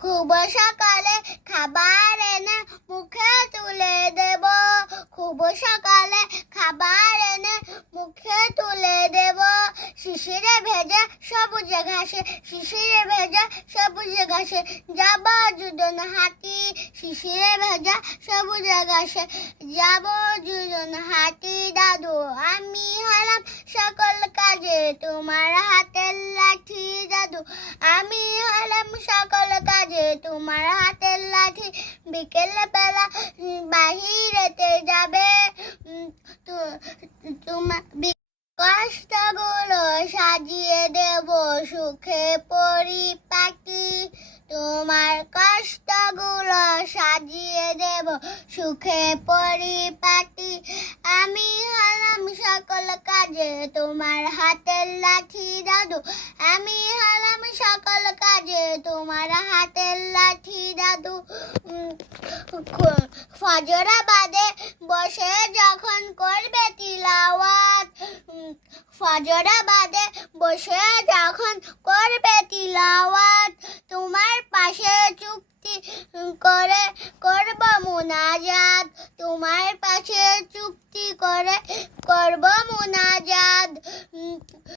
খুব সকালে খাবার এনে মুখে তুলে দেব, খুব সকালে খাবার এনে মুখে তুলে দেব। শিশিরে ভেজা সবুজ ঘাসে, শিশিরে ভেজা সবুজ ঘাসে যাব দুজন হাঁটি, শিশিরে ভেজা সবুজ ঘাসে যাব দুজন হাঁটি। দাদু আমি হলাম সকল কাজে তোমার হাতের লাঠি, দাদু আমি হলাম সকল কাজে তোমার হাতের লাঠি। বিকেল বেলা বাহিরেতে যাবে তোমার কষ্টগুলো সাজিয়ে দেব সুখে পরিপাটি, তোমার কষ্টগুলো সাজিয়ে দেব সুখে পরিপাটি। আমি হলাম সকল কাজে তোমার হাতের লাঠি, দাদু আমি হলাম সকল কাজে তোমার হাতের লাঠি। দাদু ফজরাবাদে বসে যখন করবে তিলাওয়াত, ফজরাবাদে বসে যখন করবে তিলাওয়াত, তোমার পাশে চুপটি করে করব মুনাজাত, তোমার পাশে চুপটি করে করব মুনাজাত।